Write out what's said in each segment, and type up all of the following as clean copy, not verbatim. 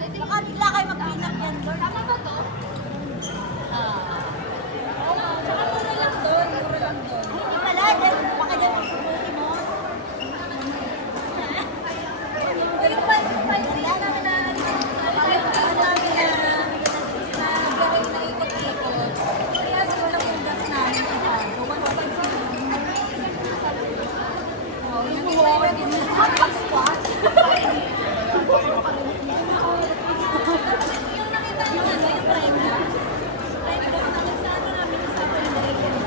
Baka bigla kayo mag-pinap yan doon. Tama ba to? Tsaka mura lang doon. Mura lang doon. Hindi pala. Baka dyan ang subuti mo. Yung pa yan namin na ikot-ikot. Kaya walang yung gas namin. Yung walk din. Hot squat. Yung nakita nyo nga, yung prime na. Prime na, sa ano namin, sa Pindarian.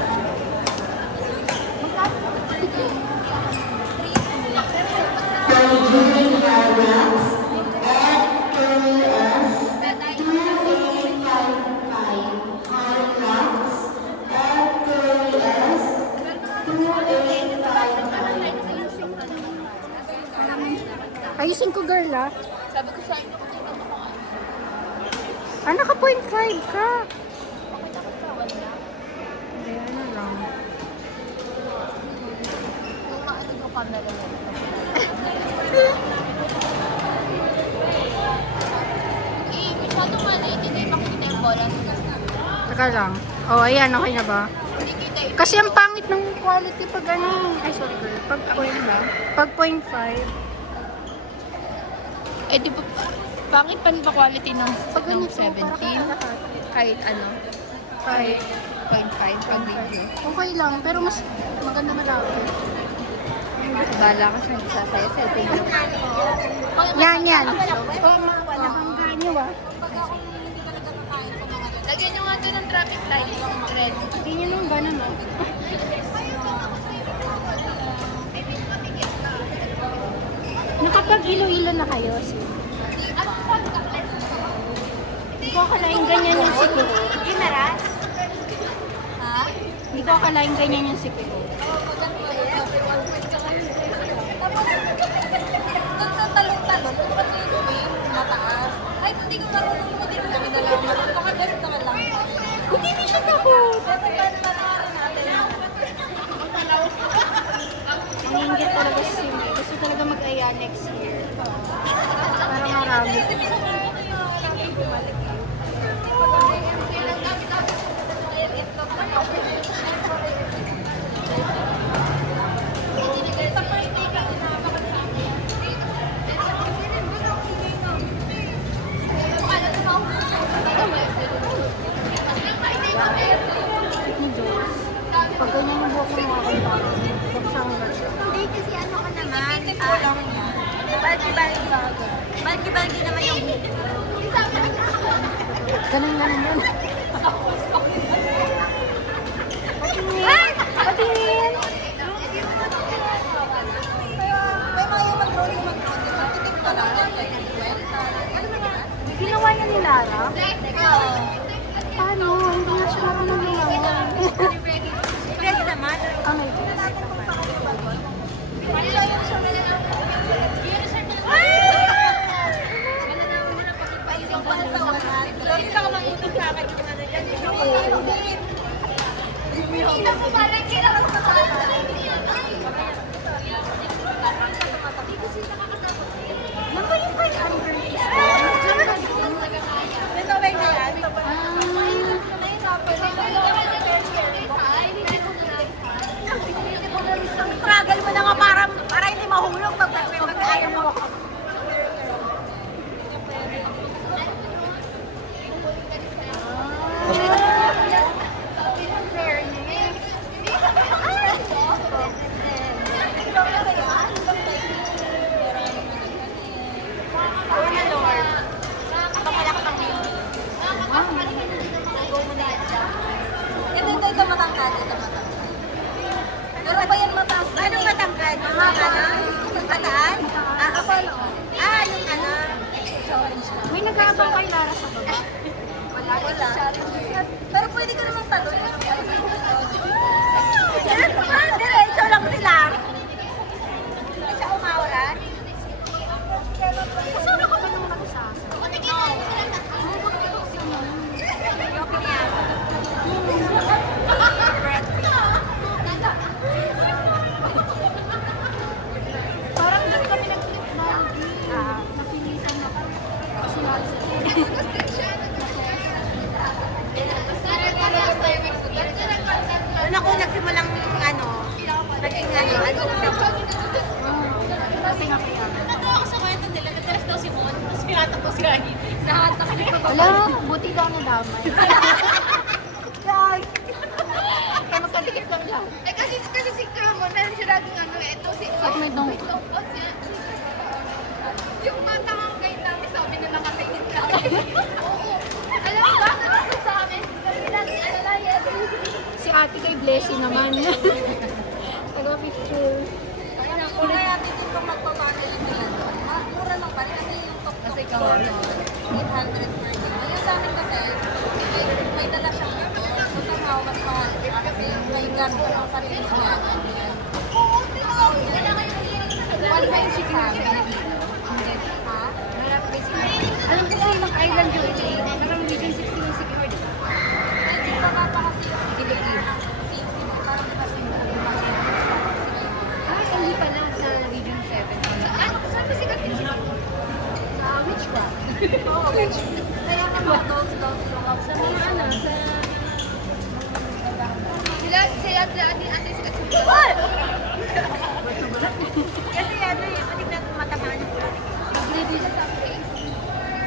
Ayusin ko, girl, ah. Sabi ko sa inyo, Ah, naka 0.5 ka. Hindi, ano lang. yung maano yung camera mo. Masyado man eh, hindi makikita yung bola. Teka lang. Oh, ayan, okay na ba? Hindi kita yung Kasi ang pangit ng quality pag ano. Ay, sorry, girl. Pag 0.5. eh di ba, pangit pa ba quality ng, Pag ng ganito, 17? lahat. Kahit ano? Kahit 0.5 pag video. Okay lang, pero mas maganda malaki. Bala ka sa cellphone. Yan. Oh, walang ganyo, ah. Lagyan nyo nga doon ng traffic light. Red. Hindi nyo nung ganun, oh. Nakapag-ilo-ilo na kayo, Hindi ko akalaing ganyan yung siguro. Ginaras? Ha? Hindi ko akalaing ganyan yung siguro. Doon sa talong-talong, kasi yung mataas. Ay, hindi ko marunong mo din kami na lang. Nakadest naman lang. Hindi siya takot. Nanginggit talaga si Cindy. Gusto talaga mag-aya next year. Para marami. Pag ganyan yung buhok mo mga kantara, bagsang ganda. Hindi kasi ano ka naman. Balki-balki naman yung buhok. Ganun yan. Patingin! Patingin! May mga yung mag-rolling mag-rolling. Titik pa lang yan. Kaya ano ba yan? Ginawa niya ni Lara? Oo. Paano? Hindi na siya marunong lumangon. Press naman. Oh my God. Tragal mo na nga para hindi mahulog pag ayaw mo ako. Ito matangkad, ito matangkad. Pero ba yan matangkad? Anong matangkad? Yung kataan? Okay. Yung ano? May nag-aabang kay Lara sa baba. Wala. Pero pwede ka namang talon. Diretso lang sila. Hindi siya umawalan. Kasama ka ba nung mag-isa? Parang doon kami nag-trip dahil napilitan na kami. Kasi Doon ako nagsimulang naging Kasi nga kaya. Natawa ko sa kwento nila, nataras daw si Mon, tapos pinatak ko si Rani. Lahat na kanina pa. Wala, buti daw nadamay. Kaya magkadikit lang lang. Eh kasi si Kramon, meron siya laging ito si... At may dong. Tungkot niya. Yung mata ko kay Tami, sabi na nakatingin ka. Oo. Alam mo ba, nakatingin sa amin? Kasi lagi, yan. Si ate kay Blessy naman. Taga-picture. Kaya dito kung magpapagay sila doon. Mura lang pa rin kasi yung tok-tok Kasi doon, 800 per day. Yung sa amin kasi, may dala siyang ito. So somehow, mas mahal. Kasi may gas ko ng sarili niya. Oo, kailangan yung 1.6 sa amin. Ha? Alam ko sa'yo, mag-island yun. Parang Region 16 yung secured. Hindi pa ba pa kasi parang di ba Hindi pa lang sa Region 7. Saan ba sikat yun? Sa Witchcraft. Oo, kaya nga mga dogs yung Sa mga sa... Sila ate sikat sa... What? Kasi yung patignan matamaan yung ulo. Hindi siya sa face.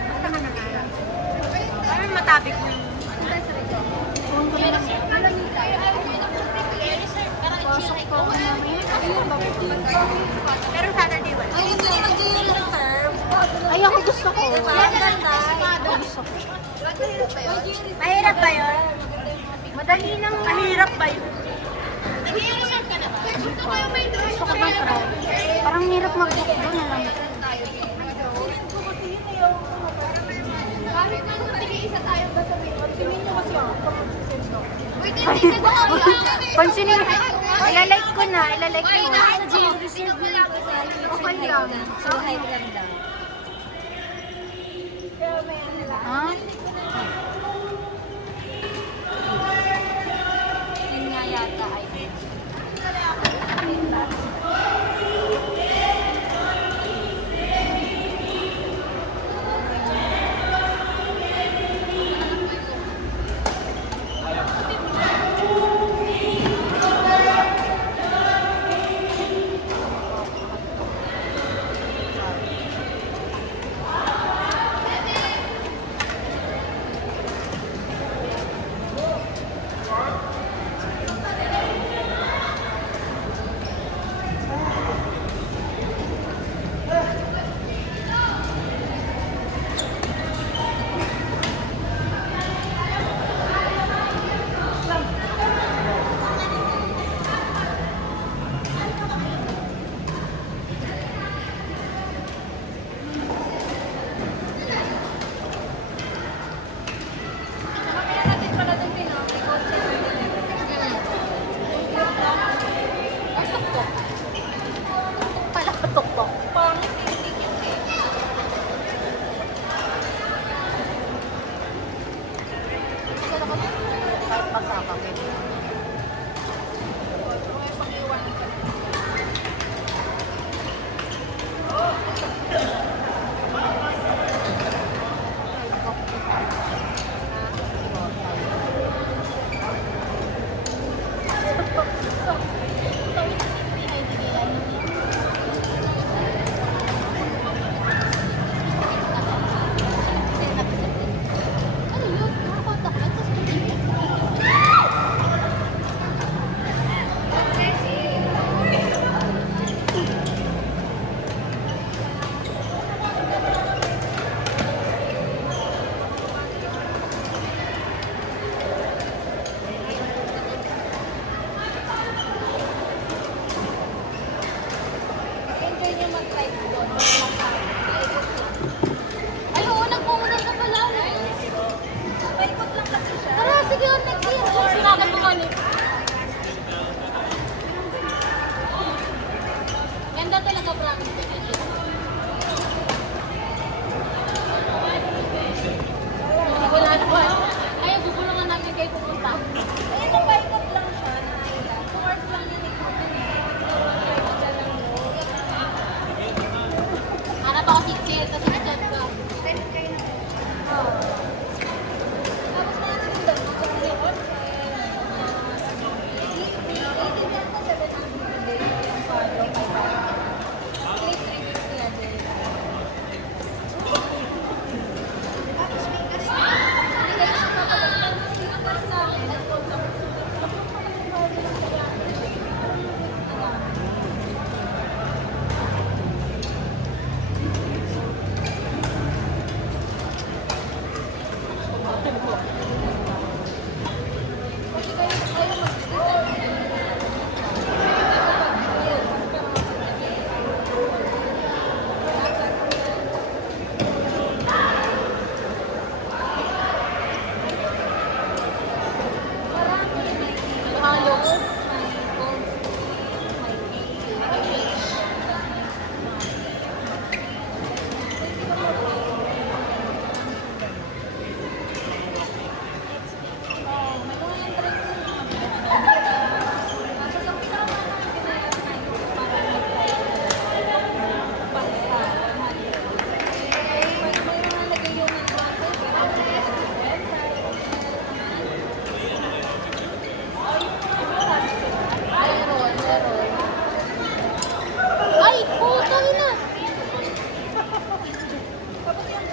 Basta ka na. Parang matabik yung Phone ko na lang. Pasok ko mamaya. Ayun, bakit pero Saturday wala. Ay, gusto nyo mag-yung reserve. Ay, ako gusto ko. Diba? Ang ganda. Gusto ko. Mahirap ba yun? Madali lang. Mahirap ba yun? Nag-i-reserve ka na ba? Gusto ko yung may Gusto ko bang try? Parang hirap mag-book doon. Alam mo. Bakit na nung tig-iisa tayo ba sa may... Pansinin nyo kasi ako. Wait, hindi ka ba? Pansinin. Ilalike ko na. Ilalike ko. Sa gym, reserve mo lang. Okay lang. Buhay ganda. Ha? Yun nga yata ay.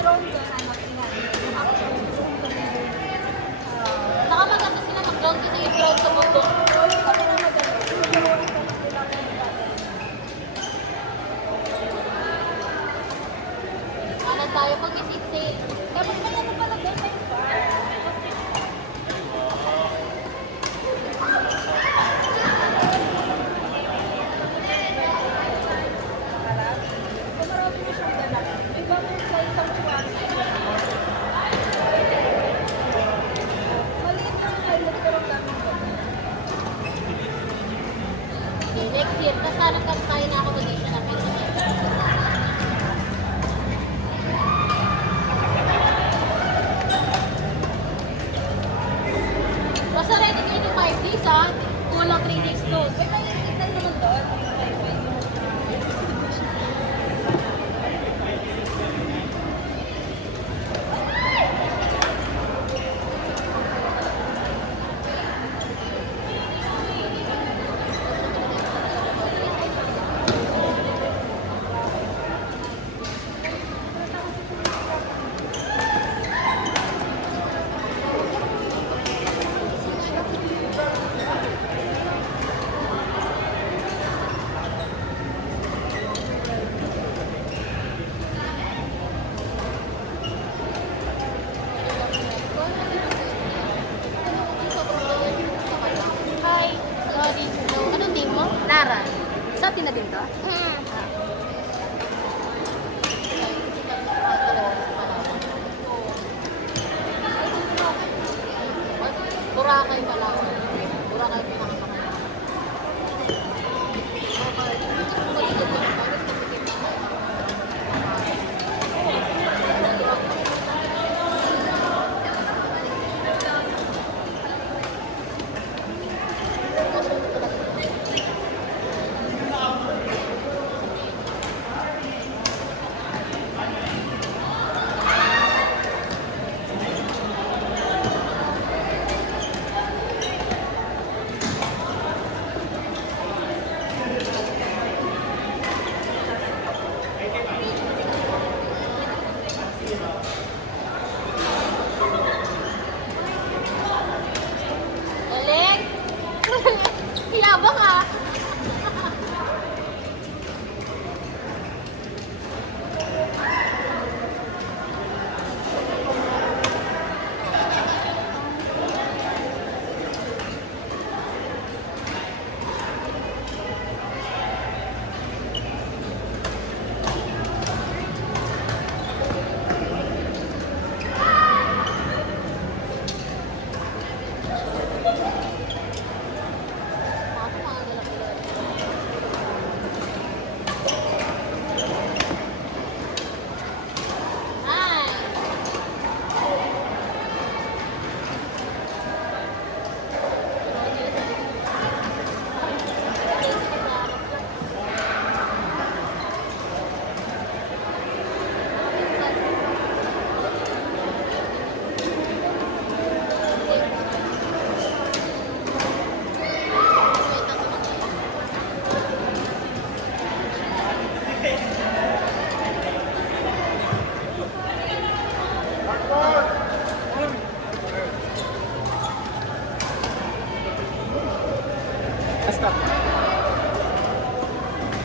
drone doon, ano, tingnan. Yung action. Saka maganda sila mag-drone kasi yung drone sa mundo. Kami na maganda. Tinuturuan kami nila kung gagawin. Ano tayo pag isipsi? Tapos may ano pala doon, may bar. So marami na siyang dala. Iba mo sa isang tuwan. Maliit lang ang pilot pero ang daming dala. Next year, tapos sana tayo na accommodation namin sa Metro. Basta ready kayo ng 5 days ha. Kulang 3 days doon. May maliit lang naman doon. Hi. Sorry. Anong name mo? Lara, sa atin na din to? Hmm.